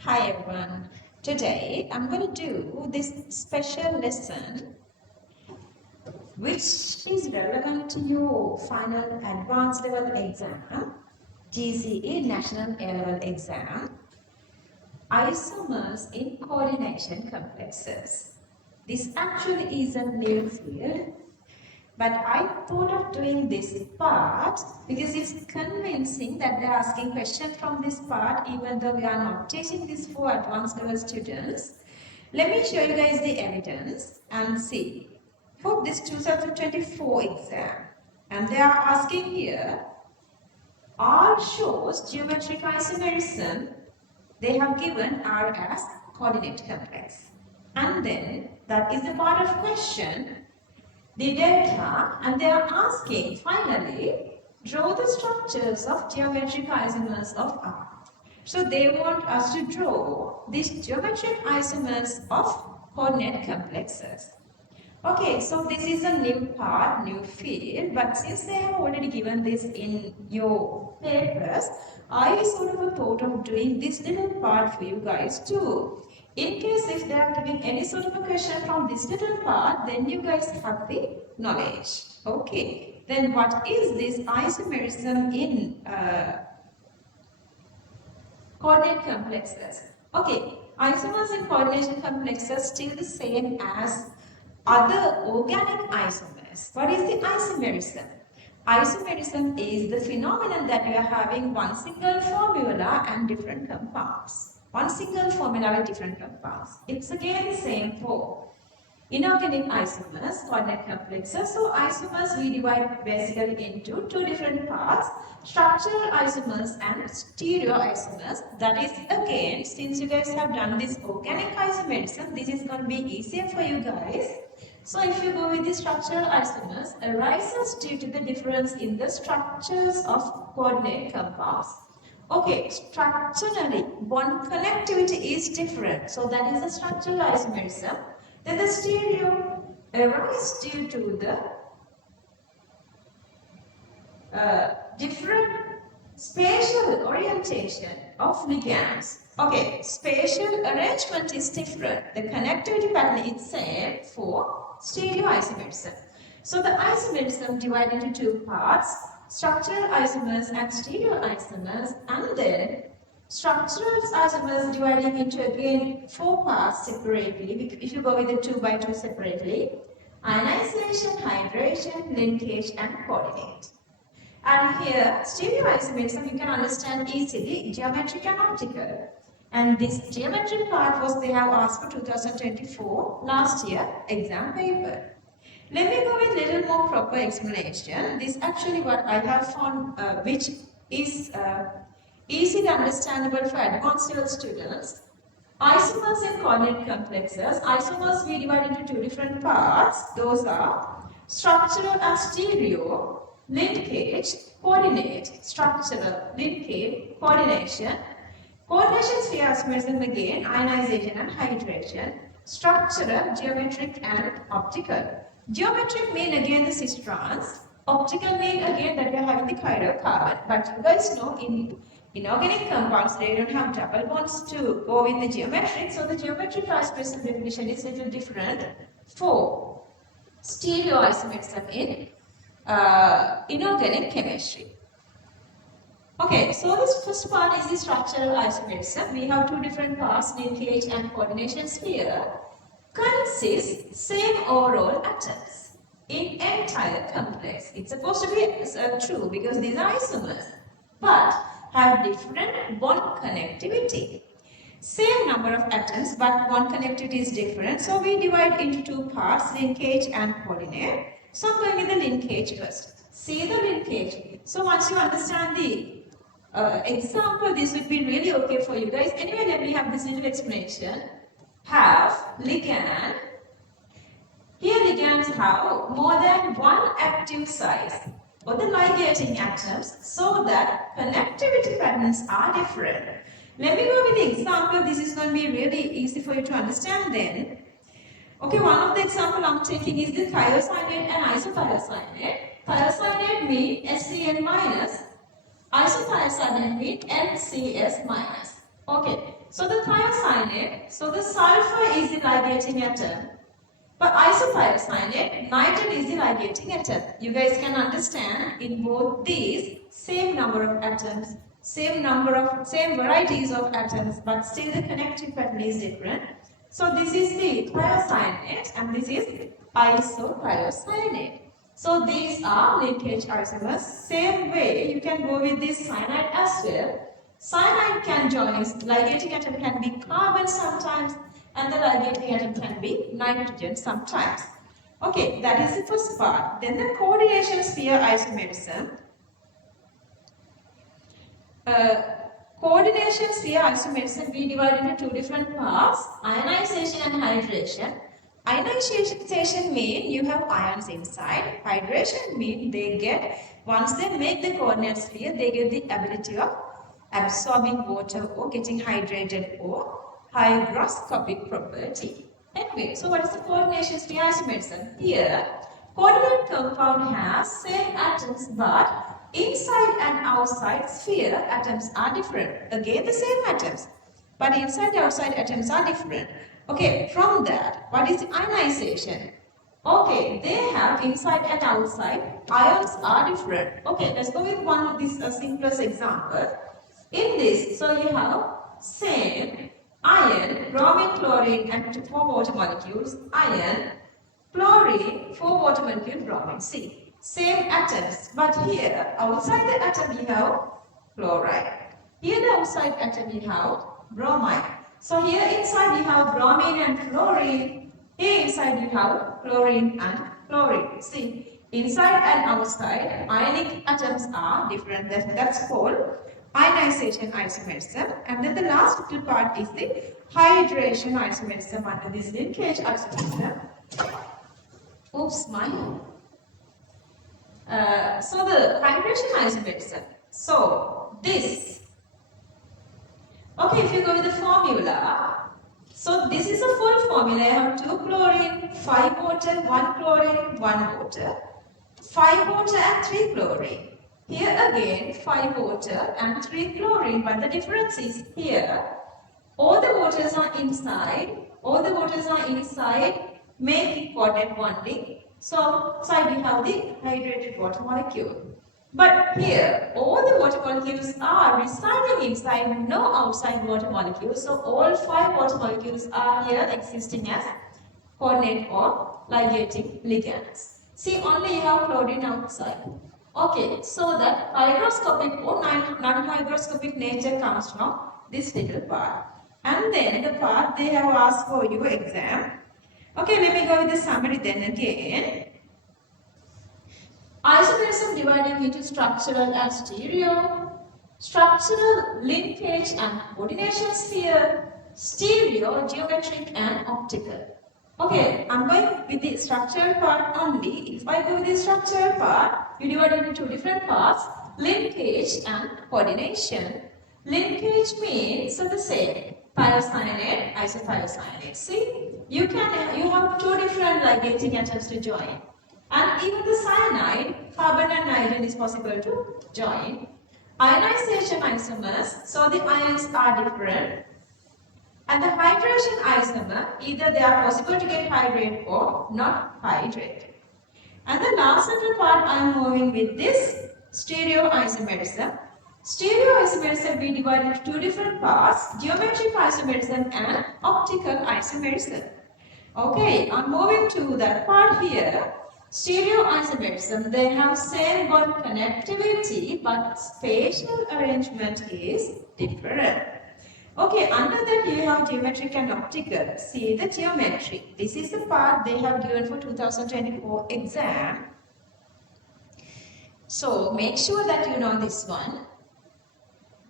Hi everyone. Today I'm going to do this special lesson which is relevant to your final advanced level exam, GCE National A-Level exam, isomers in coordination complexes. This actually is a new field, but I thought of doing this part because it's convincing that they're asking questions from this part even though we are not teaching this for advanced level students. Let me show you guys the evidence and see. For this 2024 exam, and they are asking here, R shows geometric isomerism. They have given R as coordinate complex. And then that is the part of question, the data, and they are asking finally, draw the structures of geometric isomers of R. So they want us to draw these geometric isomers of coordinate complexes. Okay, so this is a new part, new field, but since they have already given this in your papers, I sort of thought of doing this little part for you guys too. In case if they are giving any sort of a question from this little part, then you guys have the knowledge. Okay, then what is this isomerism in coordinate complexes? Okay, isomers in coordination complexes still the same as other organic isomers. What is the isomerism? Isomerism is the phenomenon that we are having one single formula and different compounds. One single formula with different compounds. It's again the same for inorganic isomers, coordinate complexes. So isomers we divide basically into two different parts, structural isomers and stereoisomers. That is again, since you guys have done this organic isomerism, this is going to be easier for you guys. So if you go with the structural isomers, arises due to the difference in the structures of coordinate compounds. Okay, structurally, bond connectivity is different. So that is the structural isomerism. Then the stereo arises due to the different spatial orientation of ligands. Okay, spatial arrangement is different. The connectivity pattern is same for stereoisomerism. So the isomerism divided into two parts, structural isomers and stereoisomers, and then structural isomers dividing into again four parts separately. If you go with the 2 by 2 separately, ionization, hydration, linkage, and coordinate. And here, stereoisomerism you can understand easily, geometric and optical. And this geometric part was they have asked for 2024 last year exam paper. Let me go with little more proper explanation. This actually what I have found which is easily understandable for advanced level students. Isomers and coordinate complexes. Isomers we divide into two different parts. Those are structural and stereo, linkage, coordinate, structural, linkage, coordination. Coordination sphere isomerism again, ionization and hydration. Structural, geometric and optical. Geometric mean again the cis trans. Optical mean again that we are having the chiral carbon. But you guys know in inorganic compounds they don't have double bonds to go with the geometric. So the geometric isomerism definition is a little different for stereoisomerism in inorganic chemistry. Okay, so this first part is the structural isomerism. We have two different parts, linkage and coordination sphere, consist same overall atoms in entire complex. It's supposed to be true because these are isomers, but have different bond connectivity. Same number of atoms, but bond connectivity is different. So we divide into two parts, linkage and coordinate. So I'm going with the linkage first. See the linkage. So once you understand the example, this would be really okay for you guys. Anyway, let me have this little explanation. Have ligand. Here ligands have more than one active site or the ligating atoms, so that connectivity patterns are different. Let me go with the example. This is going to be really easy for you to understand then. Okay, one of the example I'm taking is the thiocyanate and isothiocyanate. Thiocyanate means SCN minus. Isothiocyanate means NCS minus. Okay, so the thiocyanate, so the sulfur is the ligating atom, but isothiocyanate, nitrogen is the ligating atom. You guys can understand in both these same number of atoms, same varieties of atoms, but still the connecting pattern is different. So this is the thiocyanate and this is isothiocyanate. So these are linkage isomers. Same way you can go with this cyanide as well. Cyanide can join, ligating atom can be carbon sometimes, and the ligating atom can be nitrogen sometimes. Okay, that is the first part. Then the coordination sphere isomerism. Coordination sphere isomerism we divide into two different parts, ionization and hydration. Ionization means you have ions inside. Hydration means once they make the coordinate sphere, they get the ability of absorbing water or getting hydrated or hygroscopic property. Anyway, so what is the coordination sphere isomerism? Here, coordinate compound has same atoms but inside and outside sphere atoms are different. Again the same atoms, but inside and outside atoms are different. Okay, from that, what is ionization? Okay, they have inside and outside, ions are different. Okay, let's go with one of these simplest example. In this, so you have same iron, bromine, chlorine and 4 water molecules, iron, chlorine, 4 water molecules, bromine. See, same atoms, but here outside the atom you have chloride. Here the outside atom you have bromine. So here inside you have bromine and chlorine. Here inside you have chlorine and chlorine. See, inside and outside ionic atoms are different. That's called ionization isomerism. And then the last little part is the hydration isomerism under this linkage isomerism. Oops, mine. So the hydration isomerism. So this. Okay, if you go with the formula, so this is a full formula. I have 2 chlorine, 5 water, 1 chlorine, 1 water, 5 water and 3 chlorine. Here again 5 water and 3 chlorine, but the difference is here all the waters are inside, making coordinate bonding. So outside we have the hydrated water molecule. But here, all the water molecules are residing inside, no outside water molecules. So all 5 water molecules are here existing as coordinate or ligating ligands. See, only you have chlorine outside. Okay, so that hygroscopic or non-hygroscopic nature comes from this little part. And then the part they have asked for your exam. Okay, let me go with the summary then again. Isomerism dividing into structural and stereo, structural, linkage and coordination sphere, stereo, geometric and optical. Okay, I'm going with the structural part only. If I go with the structural part, you divide it into 2 different parts, linkage and coordination. Linkage means the same, thiocyanate, isothiocyanate. See, you have 2 different ligating atoms to join. And even the cyanide, carbon and nitrogen is possible to join. Ionization isomers, so the ions are different. And the hydration isomer, either they are possible to get hydrated or not hydrated. And the last little part I am moving with this stereoisomerism. Stereoisomerism we divide into 2 different parts, geometric isomerism and optical isomerism. Okay, I'm moving to that part here. Stereoisomerism, they have same bond connectivity but spatial arrangement is different. Okay, under that you have geometric and optical. See the geometric. This is the part they have given for 2024 exam. So make sure that you know this one.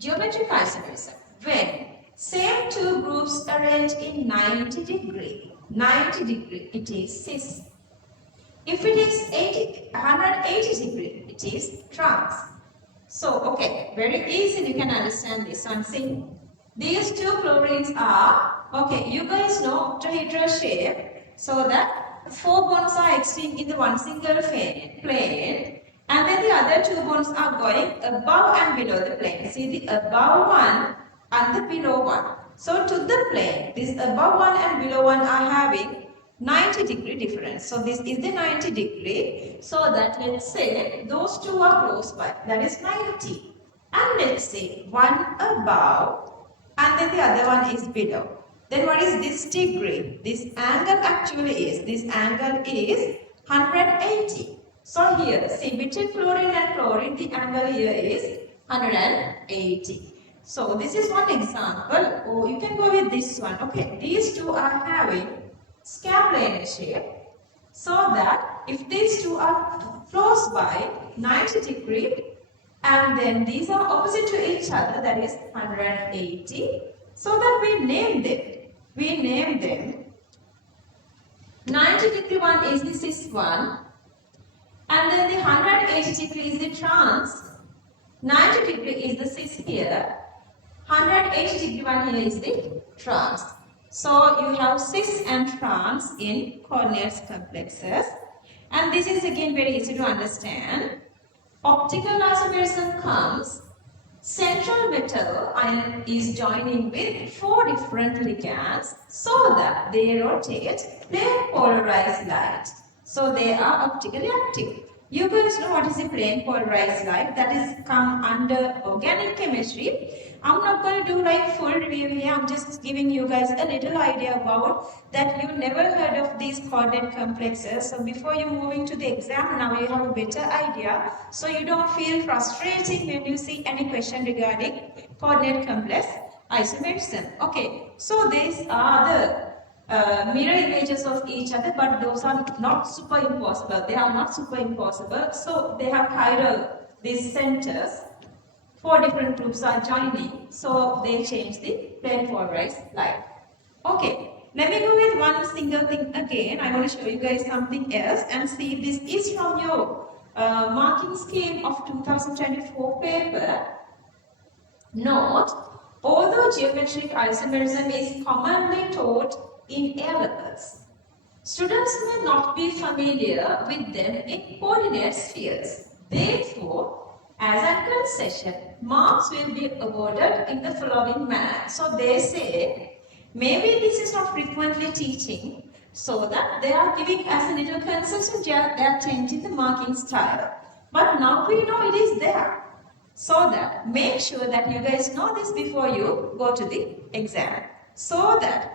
Geometric isomerism. When same 2 groups arrange in 90 degree, it is cis. If it is 180 degree, it is trans. So, okay, very easy you can understand this one. See, these 2 chlorines are, okay, you guys know octahedral shape, so that 4 bonds are existing in the one single plane, and then the other 2 bonds are going above and below the plane. See, the above one and the below one. So to the plane, this above one and below one are having 90-degree difference. So this is the 90-degree. So that let's say those two are close by. That is 90. And let's say one above and then the other one is below. Then what is this degree? This angle actually is, this angle is 180. So here, see between fluorine and chlorine, the angle here is 180. So this is one example. Oh, you can go with this one. Okay, these two are having scaplanar shape. So that if these two are close by 90 degree and then these are opposite to each other, that is 180. So that we name them. We name them. 90 degree one is the cis one and then the 180 degree is the trans. 90 degree is the cis here. 180 degree one here is the trans. So you have cis and trans in coordinates complexes. And this is again very easy to understand. Optical isomerism comes, central metal ion is joining with 4 different ligands so that they rotate plane polarized light. So they are optically active. You guys know what is a plane polarized light? That is come under organic chemistry. I'm not going to do like full review here. I'm just giving you guys a little idea about that you never heard of these coordinate complexes. So before you moving to the exam, now you have a better idea. So you don't feel frustrating when you see any question regarding coordinate complex isomerism. Okay, so these are the mirror images of each other, but those are not superimposable. They are not superimposable. So they have chiral, these centers. 4 different groups are joining. So they change the plane polarized light. Okay, let me go with one single thing again. I want to show you guys something else and see this is from your marking scheme of 2024 paper. Note, although geometric isomerism is commonly taught in A levels, students may not be familiar with them in coordinate spheres. Therefore, as a concession, marks will be awarded in the following manner. So they say, maybe this is not frequently teaching, so that they are giving as a little concession, they are changing the marking style. But now we know it is there. So that make sure that you guys know this before you go to the exam. So that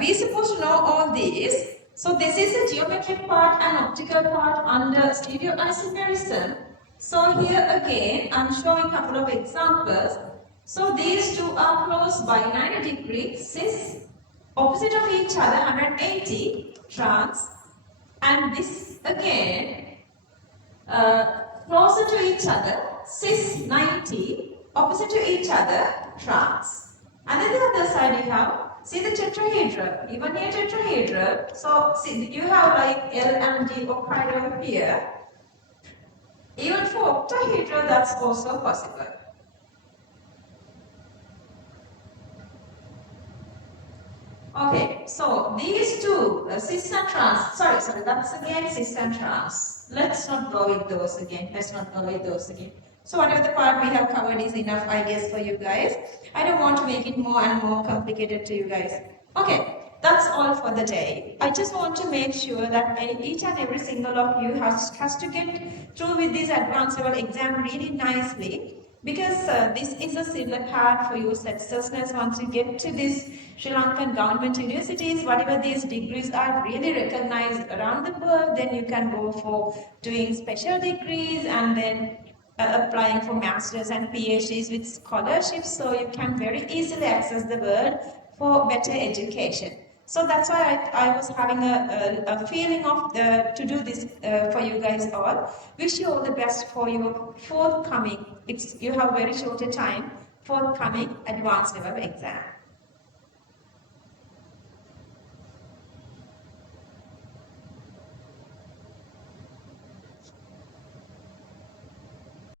we supposed to know all these. So this is the geometric part and optical part under stereoisomerism. So here again I'm showing a couple of examples. So these two are close by 90 degrees, cis, opposite of each other 180, trans, and this again closer to each other, cis 90, opposite to each other, trans. And then the other side you have, see the tetrahedral, even here tetrahedral. So see you have like L and D octahedral here. Even for octahedral that's also possible. Okay, so these two, cis and trans, sorry, that's again cis and trans. Let's not go with those again, So whatever the part we have covered is enough, I guess, for you guys. I don't want to make it more and more complicated to you guys. Okay, that's all for the day. I just want to make sure that each and every single of you has to get through with this advanced level exam really nicely. Because this is a similar part for your successness once you get to this Sri Lankan government universities, whatever these degrees are really recognized around the world, then you can go for doing special degrees and then applying for masters and PhDs with scholarships, so you can very easily access the world for better education. So that's why I was having a feeling of to do this for you guys all. Wish you all the best for your forthcoming, you have very short a time, forthcoming advanced level exam.